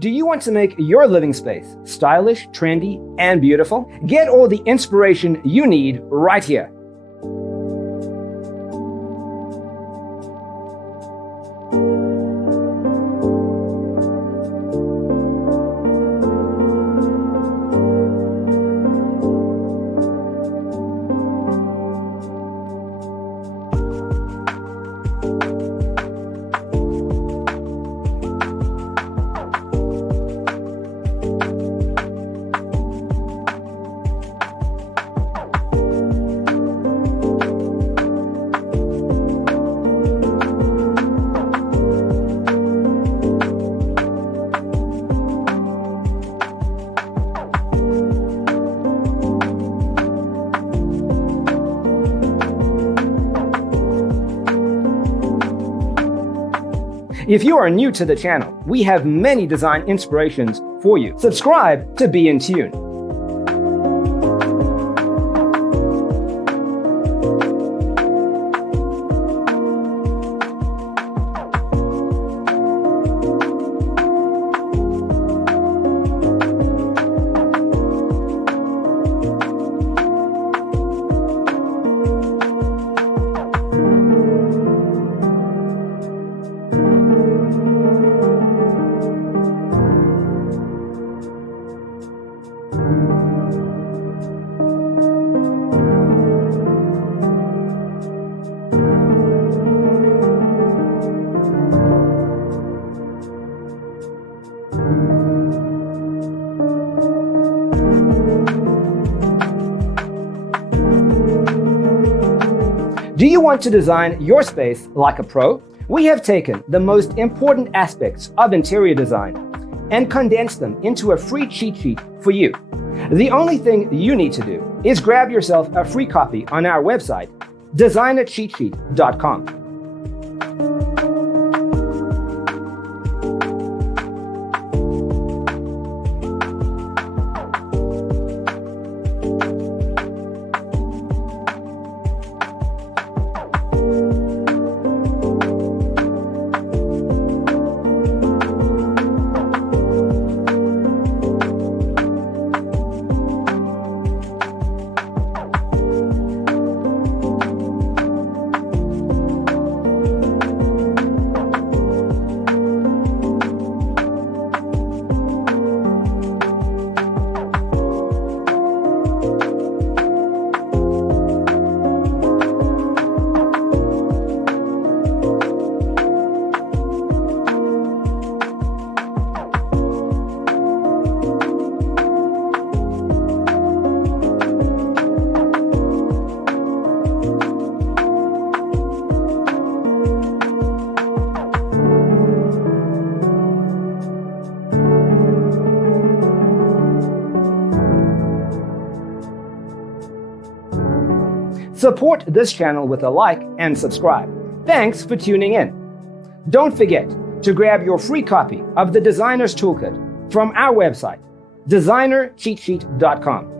Do you want to make your living space stylish, trendy, and beautiful? Get all the inspiration you need right here. If you are new to the channel, we have many design inspirations for you. Subscribe to be in tune. Do you want to design your space like a pro? We have taken the most important aspects of interior design and condensed them into a free cheat sheet for you. The only thing you need to do is grab yourself a free copy on our website, designercheatsheet.com. Support this channel with a like and subscribe. Thanks for tuning in. Don't forget to grab your free copy of the Designer's Toolkit from our website, designercheatsheet.com.